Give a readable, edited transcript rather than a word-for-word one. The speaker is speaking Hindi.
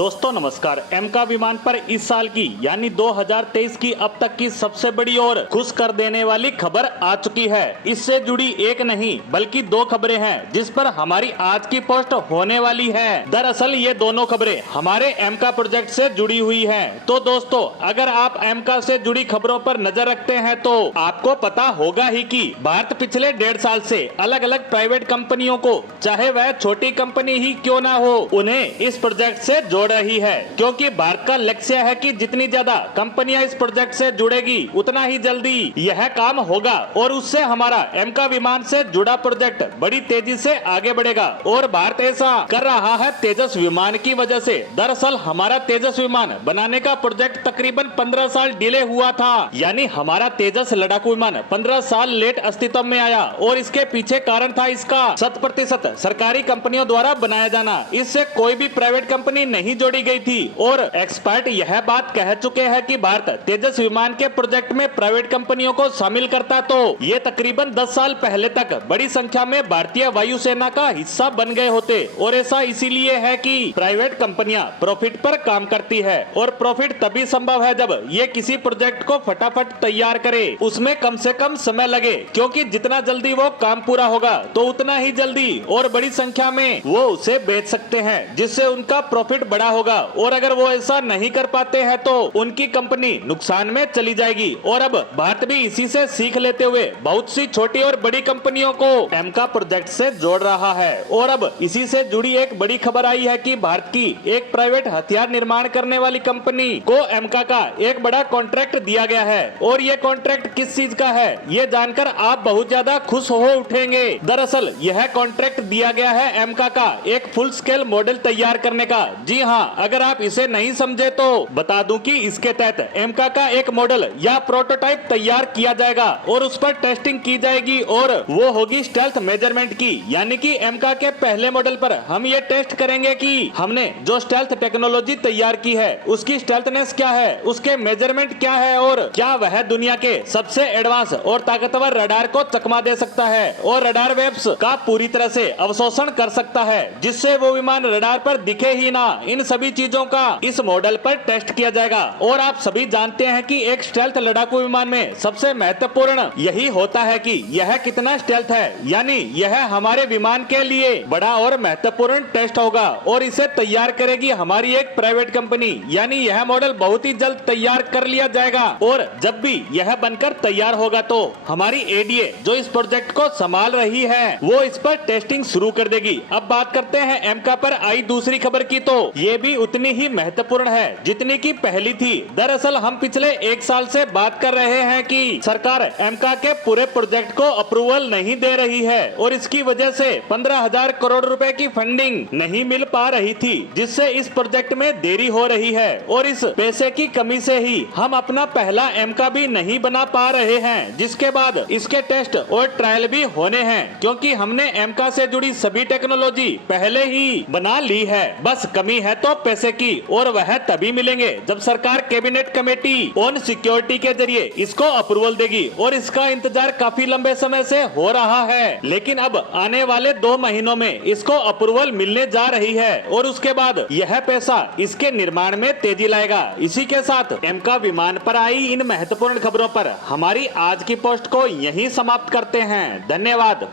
दोस्तों नमस्कार। एमका विमान पर इस साल की यानी 2023 की अब तक की सबसे बड़ी और खुश कर देने वाली खबर आ चुकी है। इससे जुड़ी एक नहीं बल्कि दो खबरें हैं जिस पर हमारी आज की पोस्ट होने वाली है। दरअसल ये दोनों खबरें हमारे एमका प्रोजेक्ट से जुड़ी हुई हैं। तो दोस्तों अगर आप एमका से जुड़ी खबरों पर नजर रखते हैं तो आपको पता होगा ही कि भारत पिछले 1.5 साल से अलग अलग प्राइवेट कंपनियों को, चाहे वह छोटी कंपनी ही क्यों ना हो, उन्हें इस प्रोजेक्ट से जोड़ रही है। क्योंकि भारत का लक्ष्य है कि जितनी ज्यादा कंपनियां इस प्रोजेक्ट से जुड़ेगी उतना ही जल्दी यह काम होगा और उससे हमारा एमका विमान से जुड़ा प्रोजेक्ट बड़ी तेजी से आगे बढ़ेगा। और भारत ऐसा कर रहा है तेजस विमान की वजह से। दरअसल हमारा तेजस विमान बनाने का प्रोजेक्ट तकरीबन 15 साल डिले हुआ था, यानी हमारा तेजस लड़ाकू विमान 15 साल लेट अस्तित्व में आया। और इसके पीछे कारण था इसका 100% सरकारी कंपनियों द्वारा बनाया जाना। इससे कोई भी प्राइवेट कंपनी नहीं जोड़ी गई थी। और एक्सपर्ट यह बात कह चुके हैं कि भारत तेजस विमान के प्रोजेक्ट में प्राइवेट कंपनियों को शामिल करता तो ये तकरीबन 10 साल पहले तक बड़ी संख्या में भारतीय वायुसेना का हिस्सा बन गए होते। और ऐसा इसीलिए है कि प्राइवेट कंपनियां प्रॉफिट पर काम करती है और प्रॉफिट तभी संभव है जब ये किसी प्रोजेक्ट को फटाफट तैयार करे, उसमें कम से कम समय लगे। क्योंकि जितना जल्दी वो काम पूरा होगा तो उतना ही जल्दी और बड़ी संख्या में वो उसे बेच सकते हैं, जिससे उनका प्रॉफिट बड़ा होगा। और अगर वो ऐसा नहीं कर पाते हैं तो उनकी कंपनी नुकसान में चली जाएगी। और अब भारत भी इसी से सीख लेते हुए बहुत सी छोटी और बड़ी कंपनियों को एमका प्रोजेक्ट से जोड़ रहा है। और अब इसी से जुड़ी एक बड़ी खबर आई है कि भारत की एक प्राइवेट हथियार निर्माण करने वाली कंपनी को एमका का एक बड़ा कॉन्ट्रैक्ट दिया गया है। और ये कॉन्ट्रैक्ट किस चीज का है ये जानकर आप बहुत ज्यादा खुश हो उठेंगे। दरअसल यह कॉन्ट्रैक्ट दिया गया है एमका का एक फुल स्केल मॉडल तैयार करने का। जी हाँ, अगर आप इसे नहीं समझे तो बता दूं कि इसके तहत एमका का एक मॉडल या प्रोटोटाइप तैयार किया जाएगा और उस पर टेस्टिंग की जाएगी। और वो होगी स्टेल्थ मेजरमेंट की, यानी कि एमका के पहले मॉडल पर हम ये टेस्ट करेंगे कि हमने जो स्टेल्थ टेक्नोलॉजी तैयार की है उसकी स्टेल्थनेस क्या है, उसके मेजरमेंट क्या है और क्या वह दुनिया के सबसे एडवांस और ताकतवर रडार को चकमा दे सकता है और रडार वेव्स का पूरी तरह से अवशोषण कर सकता है, जिससे वो विमान रडार पर दिखे ही ना। इन सभी चीजों का इस मॉडल पर टेस्ट किया जाएगा। और आप सभी जानते हैं कि एक स्टेल्थ लड़ाकू विमान में सबसे महत्वपूर्ण यही होता है कि यह कितना स्टेल्थ है, यानी यह हमारे विमान के लिए बड़ा और महत्वपूर्ण टेस्ट होगा। और इसे तैयार करेगी हमारी एक प्राइवेट कंपनी, यानी यह मॉडल बहुत ही जल्द तैयार कर लिया जाएगा। और जब भी यह बनकर तैयार होगा तो हमारी एडीए जो इस प्रोजेक्ट को संभाल रही है वो इस पर टेस्टिंग शुरू कर देगी। अब बात करते हैं एमका पर आई दूसरी खबर की, तो ये भी उतनी ही महत्वपूर्ण है जितनी की पहली थी। दरअसल हम पिछले 1 साल से बात कर रहे हैं कि सरकार एमका के पूरे प्रोजेक्ट को अप्रूवल नहीं दे रही है और इसकी वजह से 15,000 करोड़ रुपए की फंडिंग नहीं मिल पा रही थी, जिससे इस प्रोजेक्ट में देरी हो रही है। और इस पैसे की कमी से ही हम अपना पहला एमका भी नहीं बना पा रहे हैं, जिसके बाद इसके टेस्ट और ट्रायल भी होने हैं। क्योंकि हमने एमका से जुड़ी सभी टेक्नोलॉजी पहले ही बना ली है, बस कमी है तो पैसे की। और वह तभी मिलेंगे जब सरकार कैबिनेट कमेटी ऑन सिक्योरिटी के जरिए इसको अप्रूवल देगी। और इसका इंतजार काफी लंबे समय से हो रहा है, लेकिन अब आने वाले 2 महीनों में इसको अप्रूवल मिलने जा रही है और उसके बाद यह पैसा इसके निर्माण में तेजी लाएगा। इसी के साथ एमका विमान पर आई इन महत्वपूर्ण खबरों पर हमारी आज की पोस्ट को यहीं समाप्त करते हैं। धन्यवाद।